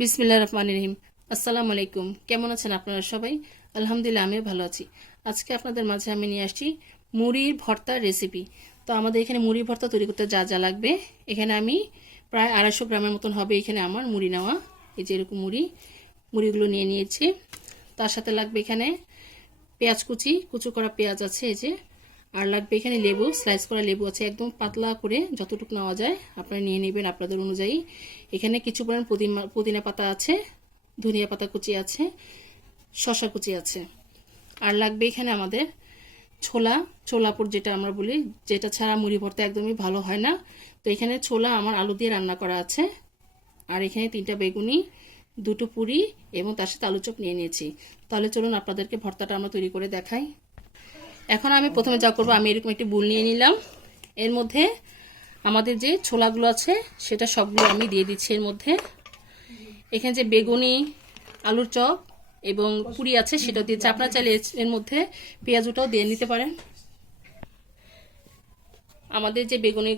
বিসমিল্লাহির রহমানির রহিম। আসসালামু আলাইকুম। কেমন আছেন আপনারা সবাই? আলহামদুলিল্লাহ, আমিও ভালো আছি। আজকে আপনাদের মাঝে আমি নিয়ে আসছি মুড়ির ভর্তার রেসিপি। তো আমাদের এখানে মুড়ি ভর্তা তৈরি করতে যা যা লাগবে, এখানে আমি প্রায় 250 গ্রামের মতন হবে এখানে আমার মুড়ি নেওয়া। এই যে এরকম মুড়িগুলো নিয়ে নিয়েছি। তার সাথে লাগবে এখানে পেঁয়াজ কুচি করা পেঁয়াজ আছে এই যে। আর লাগবে এখানে লেবু, স্লাইস করা লেবু আছে, একদম পাতলা করে যতটুকু নেওয়া যায় আপনারা নিয়ে নেবেন আপনাদের অনুযায়ী। এখানে কিছু পরিমাণ পুদিনা পাতা আছে, ধনিয়া পাতা কুচি আছে, শসা কুচি আছে। আর লাগবে এখানে আমাদের ছোলাপুর যেটা আমরা বলি, যেটা ছাড়া মুড়ি ভর্তা একদমই ভালো হয় না। তো এখানে ছোলা আমার আলু দিয়ে রান্না করা আছে। আর এখানে 3টা বেগুনি, 2টো পুরি এবং তার সাথে আলু চপ নিয়ে নিয়েছি। তাহলে চলুন আপনাদেরকে ভর্তাটা আমরা তৈরি করে দেখাই। এখন আমি প্রথমে যা করবো, আমি এরকম একটি বুল নিয়ে নিলাম। এর মধ্যে আমাদের যে ছোলাগুলো আছে সেটা সবগুলো আমি দিয়ে দিচ্ছি এর মধ্যে। এখানে যে বেগুনি, আলুর চপ এবং পুরি আছে সেটাও দিয়েছি। আপনারা চাইলে এর মধ্যে পেঁয়াজটাও দিয়ে নিতে পারেন। আমাদের যে বেগুনি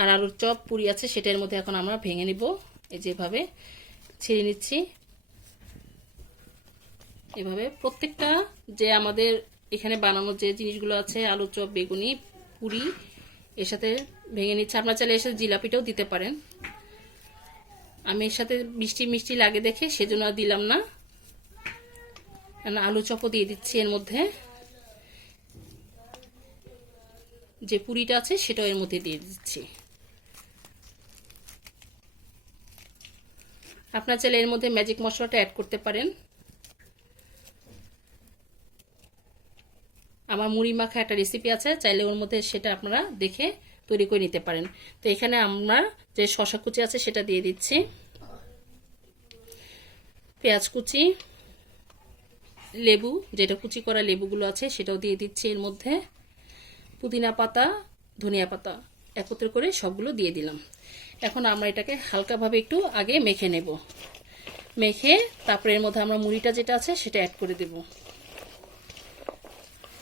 আর আলুর চপ পুরি আছে সেটার মধ্যে এখন আমরা ভেঙে নিব। এই যেভাবে ছিঁড়ে নিচ্ছি, এভাবে প্রত্যেকটা যে আমাদের এখানে বানানোর যে জিনিসগুলো আছে, আলু চপ, বেগুনি, পুরি, এর সাথে ভেঙে নিচ্ছে। আপনারা চাইলে এর সাথে জিলাপিটাও দিতে পারেন। আমি এর সাথে মিষ্টি মিষ্টি লাগে দেখে সেজন্য আর দিলাম না। আলু চপও দিয়ে দিচ্ছি এর মধ্যে। যে পুরিটা আছে সেটাও এর মধ্যে দিয়ে দিচ্ছি। আপনারা চাইলে এর মধ্যে ম্যাজিক মশলাটা অ্যাড করতে পারেন। আমার মুড়ি মাখা একটা রেসিপি আছে, চাইলে ওর মধ্যে সেটা আপনারা দেখে তৈরি করে নিতে পারেন। তো এখানে আমরা যে শসা কুচি আছে সেটা দিয়ে দিচ্ছি, পেঁয়াজ কুচি, লেবু, যেটা কুচি করা লেবুগুলো আছে সেটাও দিয়ে দিচ্ছি এর মধ্যে, পুদিনা পাতা, ধনিয়া পাতা একত্র করে সবগুলো দিয়ে দিলাম। এখন আমরা এটাকে হালকাভাবে একটু আগে মেখে নেব। মেখে তারপরে এর মধ্যে আমরা মুড়িটা যেটা আছে সেটা অ্যাড করে দেব।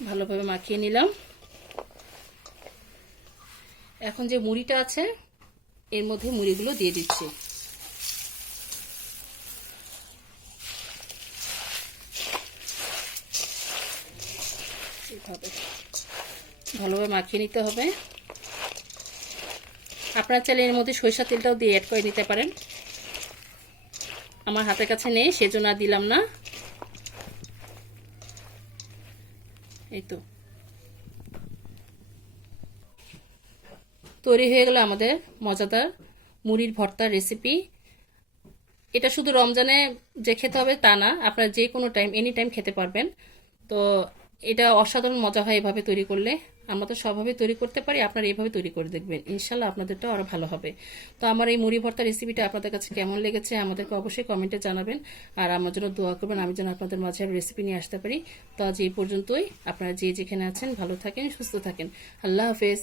ভালোভাবে মাখিয়ে নিলাম। এখন যে মুড়িটা আছে এর মধ্যে মুড়িগুলো দিয়ে দিচ্ছি। ভালোভাবে মাখিয়ে নিতে হবে। আপনারা চাইলে এর মধ্যে সরিষার তেলটাও দিয়ে অ্যাড করে নিতে পারেন। আমার হাতের কাছে নেই সেজন্য আর দিলাম না। এই তো তৈরি হয়ে গেল আমাদের মজাদার মুড়ির ভর্তার রেসিপি। এটা শুধু রমজানে যে খেতে হবে তা না, আপনারা যে কোনো টাইম, এনি টাইম খেতে পারবেন। তো এটা অসাধারণ মজা হয় এভাবে তৈরি করলে। আমরা তো সবভাবে তৈরি করতে পারি, আপনারা এইভাবে তৈরি করে দেখবেন, ইনশাল্লাহ আপনাদেরটাও আরও ভালো হবে। তো আমার এই মুড়ি ভর্তা রেসিপিটা আপনাদের কাছে কেমন লেগেছে আমাদেরকে অবশ্যই কমেন্টে জানাবেন। আর আমার জন্য দোয়া করবেন, আমি যেন আপনাদের মাঝে রেসিপি নিয়ে আসতে পারি। তো আজ এই পর্যন্তই। আপনারা যে যেখানে আছেন ভালো থাকেন, সুস্থ থাকেন। আল্লাহ হাফেজ।